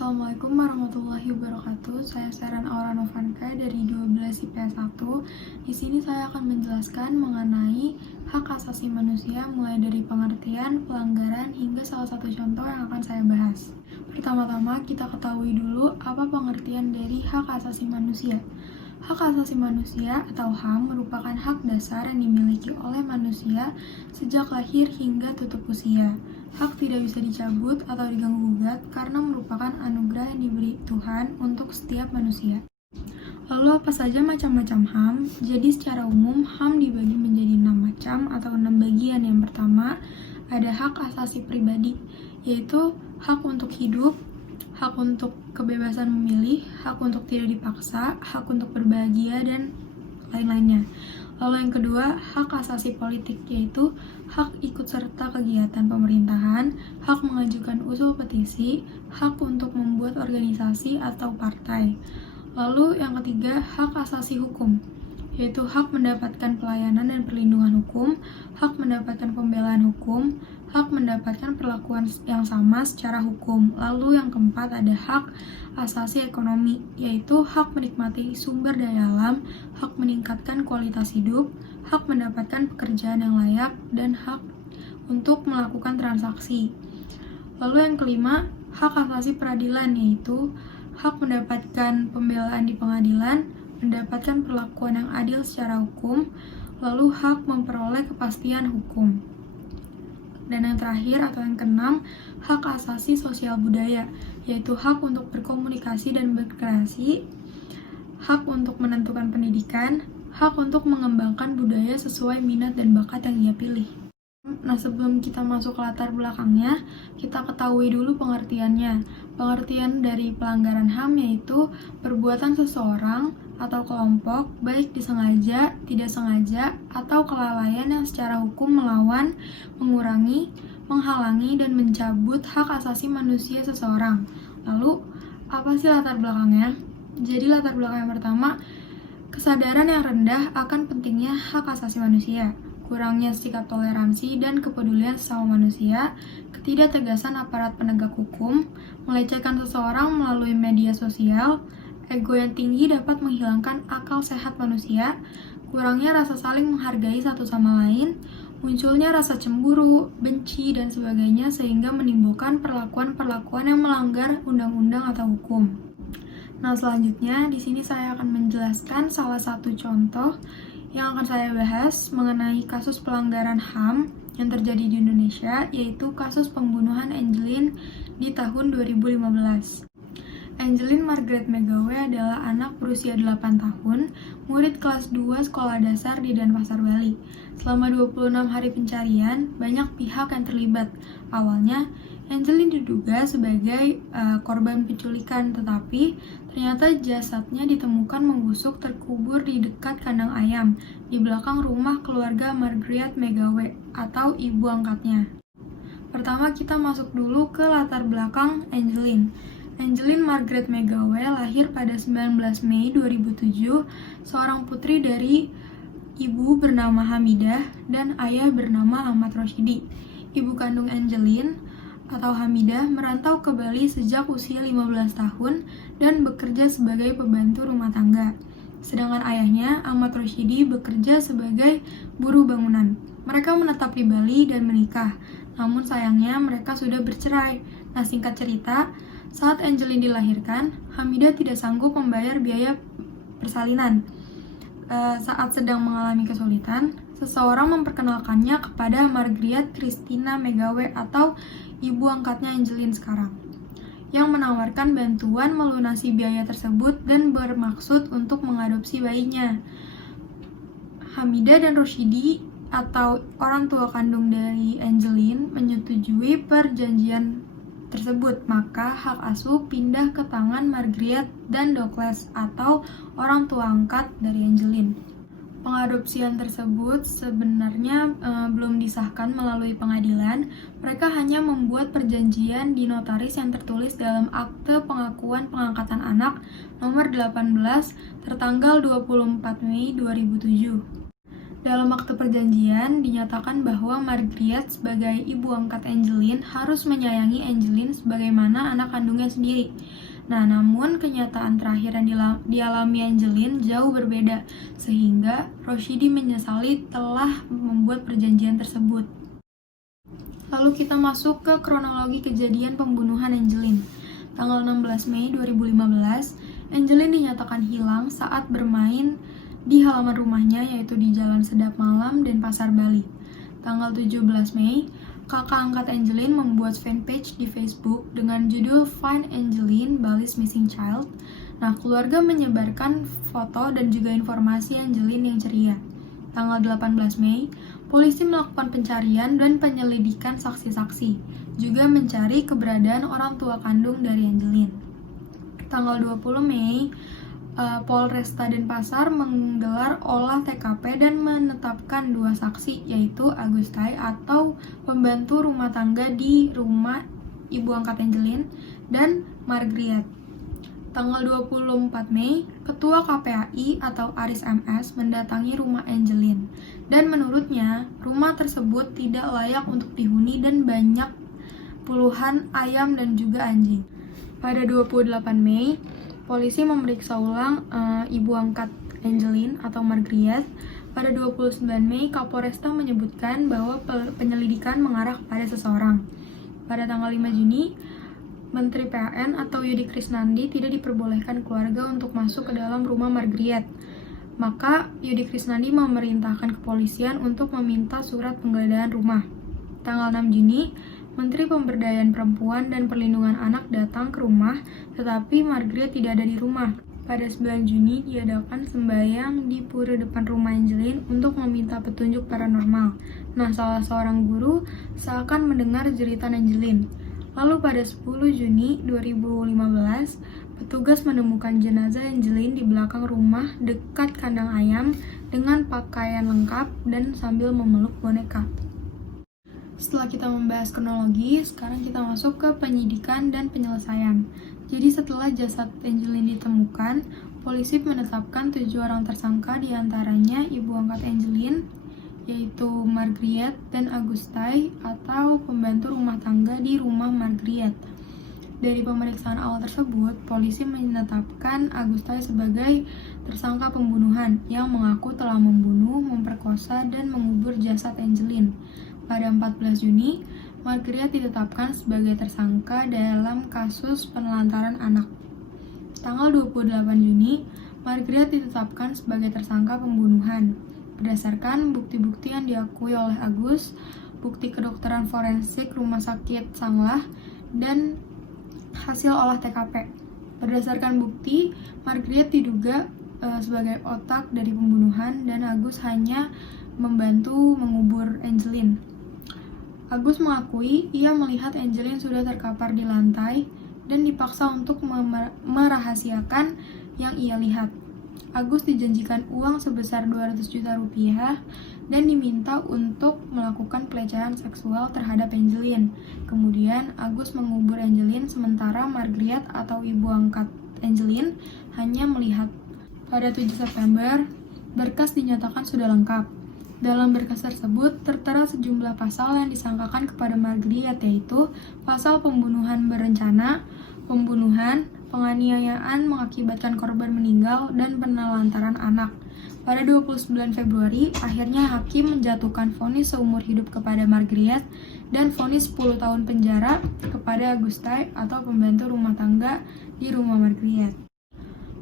Assalamualaikum warahmatullahi wabarakatuh. Saya Seran Aura Novanka dari 12 IPS 1. Di sini saya akan menjelaskan mengenai hak asasi manusia mulai dari pengertian, pelanggaran, hingga salah satu contoh yang akan saya bahas. Pertama-tama kita ketahui dulu apa pengertian dari hak asasi manusia. Hak asasi manusia atau HAM merupakan hak dasar yang dimiliki oleh manusia sejak lahir hingga tutup usia. Hak tidak bisa dicabut atau diganggu-gugat karena merupakan anugerah yang diberi Tuhan untuk setiap manusia. Lalu apa saja macam-macam HAM? Jadi secara umum HAM dibagi menjadi 6 macam atau 6 bagian. Yang pertama ada hak asasi pribadi, yaitu hak untuk hidup, hak untuk kebebasan memilih, hak untuk tidak dipaksa, hak untuk berbahagia, dan lain-lainnya. Lalu yang kedua, hak asasi politik, yaitu hak ikut serta kegiatan pemerintahan, hak mengajukan usul petisi, hak untuk membuat organisasi atau partai. Lalu yang ketiga, hak asasi hukum, yaitu hak mendapatkan pelayanan dan perlindungan hukum, hak mendapatkan pembelaan hukum, hak mendapatkan perlakuan yang sama secara hukum. Lalu yang keempat ada hak asasi ekonomi, yaitu hak menikmati sumber daya alam, hak meningkatkan kualitas hidup, hak mendapatkan pekerjaan yang layak, dan hak untuk melakukan transaksi. Lalu yang kelima, hak asasi peradilan, yaitu hak mendapatkan pembelaan di pengadilan, mendapatkan perlakuan yang adil secara hukum, lalu hak memperoleh kepastian hukum. Dan yang terakhir atau yang keenam, hak asasi sosial budaya, yaitu hak untuk berkomunikasi dan berkreasi, hak untuk menentukan pendidikan, hak untuk mengembangkan budaya sesuai minat dan bakat yang ia pilih. Nah, sebelum kita masuk ke latar belakangnya, kita ketahui dulu pengertiannya. Pengertian dari pelanggaran HAM yaitu perbuatan seseorang atau kelompok, baik disengaja, tidak sengaja, atau kelalaian yang secara hukum melawan, mengurangi, menghalangi, dan mencabut hak asasi manusia seseorang. Lalu, apa sih latar belakangnya? Jadi latar belakang yang pertama, kesadaran yang rendah akan pentingnya hak asasi manusia, kurangnya sikap toleransi dan kepedulian sesama manusia, ketidaktegasan aparat penegak hukum, melecehkan seseorang melalui media sosial, ego yang tinggi dapat menghilangkan akal sehat manusia, kurangnya rasa saling menghargai satu sama lain, munculnya rasa cemburu, benci, dan sebagainya sehingga menimbulkan perlakuan-perlakuan yang melanggar undang-undang atau hukum. Nah, selanjutnya di sini saya akan menjelaskan salah satu contoh yang akan saya bahas mengenai kasus pelanggaran HAM yang terjadi di Indonesia, yaitu kasus pembunuhan Angelin di tahun 2015. Angelin Margaret McGawe adalah anak berusia 8 tahun, murid kelas 2 sekolah dasar di Denpasar, Bali. Selama 26 hari pencarian, banyak pihak yang terlibat. Awalnya, Angelin diduga sebagai korban penculikan, tetapi ternyata jasadnya ditemukan membusuk terkubur di dekat kandang ayam di belakang rumah keluarga Margaret McGawe atau ibu angkatnya. Pertama, kita masuk dulu ke latar belakang Angelin. Angelin Margaret McGawe lahir pada 19 Mei 2007, seorang putri dari ibu bernama Hamidah dan ayah bernama Ahmad Roshidi. Ibu kandung Angelin atau Hamidah merantau ke Bali sejak usia 15 tahun dan bekerja sebagai pembantu rumah tangga. Sedangkan ayahnya, Ahmad Roshidi, bekerja sebagai buruh bangunan. Mereka menetap di Bali dan menikah, namun sayangnya mereka sudah bercerai. Nah, singkat cerita, saat Angelin dilahirkan, Hamidah tidak sanggup membayar biaya persalinan. Saat sedang mengalami kesulitan, seseorang memperkenalkannya kepada Margaret Christina McGawe atau ibu angkatnya Angelin sekarang, yang menawarkan bantuan melunasi biaya tersebut dan bermaksud untuk mengadopsi bayinya. Hamidah dan Roshidi atau orang tua kandung dari Angelin menyetujui perjanjian tersebut, maka hak asuh pindah ke tangan Margaret dan Douglas atau orang tua angkat dari Angelin. Pengadopsian tersebut sebenarnya belum disahkan melalui pengadilan. Mereka hanya membuat perjanjian di notaris yang tertulis dalam Akte Pengakuan Pengangkatan Anak nomor 18 tertanggal 24 Mei 2007. Dalam akte perjanjian, dinyatakan bahwa Margaret sebagai ibu angkat Angeline harus menyayangi Angeline sebagaimana anak kandungnya sendiri. Nah, namun kenyataan terakhir yang dialami Angeline jauh berbeda, sehingga Roshidi menyesali telah membuat perjanjian tersebut. Lalu kita masuk ke kronologi kejadian pembunuhan Angeline. Tanggal 16 Mei 2015, Angeline dinyatakan hilang saat bermain di halaman rumahnya, yaitu di Jalan Sedap Malam dan Pasar Bali. Tanggal 17 Mei, kakak angkat Angeline membuat fanpage di Facebook dengan judul Find Angeline, Bali's Missing Child. Nah, keluarga menyebarkan foto dan juga informasi Angeline yang ceria. Tanggal 18 Mei, polisi melakukan pencarian dan penyelidikan saksi-saksi, juga mencari keberadaan orang tua kandung dari Angeline. Tanggal 20 Mei, Polresta Denpasar menggelar olah TKP dan menetapkan dua saksi, yaitu Agustai atau pembantu rumah tangga di rumah ibu angkat Angeline dan Margaret. Tanggal 24 Mei, Ketua KPAI atau Aris MS mendatangi rumah Angeline dan menurutnya rumah tersebut tidak layak untuk dihuni dan banyak puluhan ayam dan juga anjing. Pada 28 Mei, polisi memeriksa ulang ibu angkat Angeline atau Margaret. Pada 29 Mei, Kapolresta menyebutkan bahwa penyelidikan mengarah kepada seseorang. Pada tanggal 5 Juni, Menteri PAN atau Yudi Krisnandi tidak diperbolehkan keluarga untuk masuk ke dalam rumah Margaret. Maka Yudi Krisnandi memerintahkan kepolisian untuk meminta surat penggeledahan rumah. Tanggal 6 Juni, Menteri Pemberdayaan Perempuan dan Perlindungan Anak datang ke rumah, tetapi Margaret tidak ada di rumah. Pada 9 Juni, diadakan sembahyang di pura depan rumah Angeline untuk meminta petunjuk paranormal. Nah, salah seorang guru seakan mendengar jeritan Angeline. Lalu pada 10 Juni 2015, petugas menemukan jenazah Angeline di belakang rumah dekat kandang ayam dengan pakaian lengkap dan sambil memeluk boneka. Setelah kita membahas kronologi, sekarang kita masuk ke penyidikan dan penyelesaian. Jadi setelah jasad Angeline ditemukan, polisi menetapkan 7 orang tersangka, diantaranya ibu angkat Angeline, yaitu Margaret dan Agustai atau pembantu rumah tangga di rumah Margaret. Dari pemeriksaan awal tersebut, polisi menetapkan Agustai sebagai tersangka pembunuhan yang mengaku telah membunuh, memperkosa, dan mengubur jasad Angeline. Pada 14 Juni, Margaret ditetapkan sebagai tersangka dalam kasus penelantaran anak. Tanggal 28 Juni, Margaret ditetapkan sebagai tersangka pembunuhan. Berdasarkan bukti-bukti yang diakui oleh Agus, bukti kedokteran forensik Rumah Sakit Sanglah, dan hasil olah TKP. Berdasarkan bukti, Margaret diduga sebagai otak dari pembunuhan dan Agus hanya membantu mengubur Angeline. Agus mengakui ia melihat Angeline sudah terkapar di lantai dan dipaksa untuk merahasiakan yang ia lihat. Agus dijanjikan uang sebesar 200 juta rupiah dan diminta untuk melakukan pelecehan seksual terhadap Angeline. Kemudian Agus mengubur Angeline sementara Margaret atau ibu angkat Angeline hanya melihat. Pada 7 September, berkas dinyatakan sudah lengkap. Dalam berkas tersebut tertera sejumlah pasal yang disangkakan kepada Margaret, yaitu pasal pembunuhan berencana, pembunuhan, penganiayaan mengakibatkan korban meninggal, dan penelantaran anak. Pada 29 Februari, akhirnya hakim menjatuhkan vonis seumur hidup kepada Margaret dan vonis 10 tahun penjara kepada Agustai atau pembantu rumah tangga di rumah Margaret.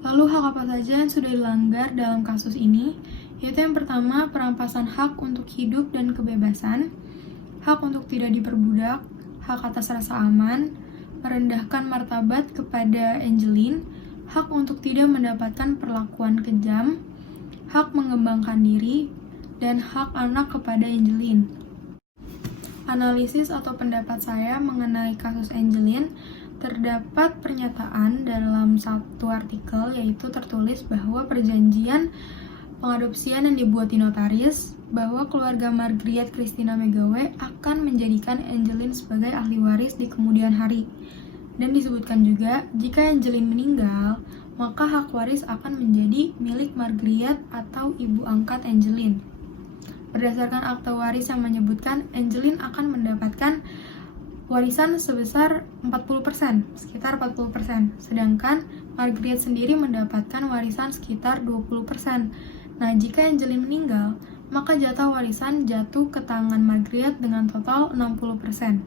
Lalu hak apa saja yang sudah dilanggar dalam kasus ini? Yaitu yang pertama, perampasan hak untuk hidup dan kebebasan, hak untuk tidak diperbudak, hak atas rasa aman, merendahkan martabat kepada Angeline, hak untuk tidak mendapatkan perlakuan kejam, hak mengembangkan diri, dan hak anak kepada Angeline. Analisis atau pendapat saya mengenai kasus Angeline, terdapat pernyataan dalam satu artikel, yaitu tertulis bahwa perjanjian pengadopsian yang dibuat di notaris bahwa keluarga Margaret Christina Megawe akan menjadikan Angeline sebagai ahli waris di kemudian hari. Dan disebutkan juga, jika Angeline meninggal, maka hak waris akan menjadi milik Margaret atau ibu angkat Angeline. berdasarkan akta waris yang menyebutkan Angelin akan mendapatkan warisan sebesar 40%, sekitar 40%. Sedangkan Margaret sendiri mendapatkan warisan sekitar 20%. Nah, jika Angelin meninggal, maka jatah warisan jatuh ke tangan Margaret dengan total 60%.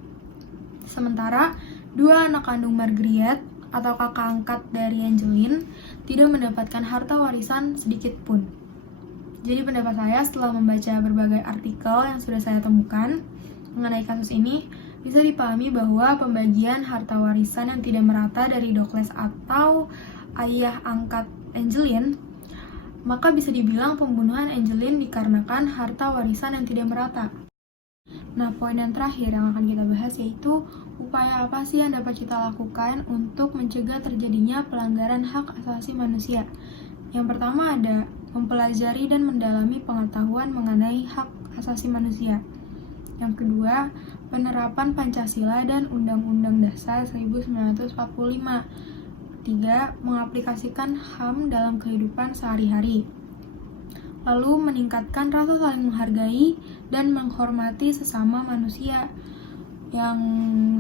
Sementara, dua anak kandung Margaret atau kakak angkat dari Angelin tidak mendapatkan harta warisan sedikit pun. Jadi pendapat saya setelah membaca berbagai artikel yang sudah saya temukan mengenai kasus ini, bisa dipahami bahwa pembagian harta warisan yang tidak merata dari Douglas atau ayah angkat Angelin, maka bisa dibilang pembunuhan Angelin dikarenakan harta warisan yang tidak merata. Nah, poin yang terakhir yang akan kita bahas yaitu upaya apa sih yang dapat kita lakukan untuk mencegah terjadinya pelanggaran hak asasi manusia. Yang pertama ada mempelajari dan mendalami pengetahuan mengenai hak asasi manusia. Yang kedua, penerapan Pancasila dan Undang-Undang Dasar 1945. Ketiga, mengaplikasikan HAM dalam kehidupan sehari-hari. Lalu, meningkatkan rasa saling menghargai dan menghormati sesama manusia. Yang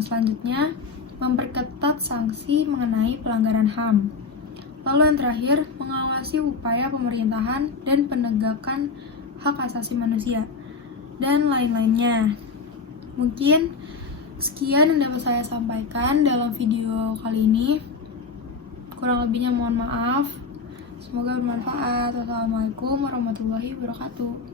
selanjutnya, memperketat sanksi mengenai pelanggaran HAM. Lalu yang terakhir, mengawasi upaya pemerintahan dan penegakan hak asasi manusia, dan lain-lainnya. Mungkin sekian yang dapat saya sampaikan dalam video kali ini. Kurang lebihnya mohon maaf. Semoga bermanfaat. Wassalamualaikum warahmatullahi wabarakatuh.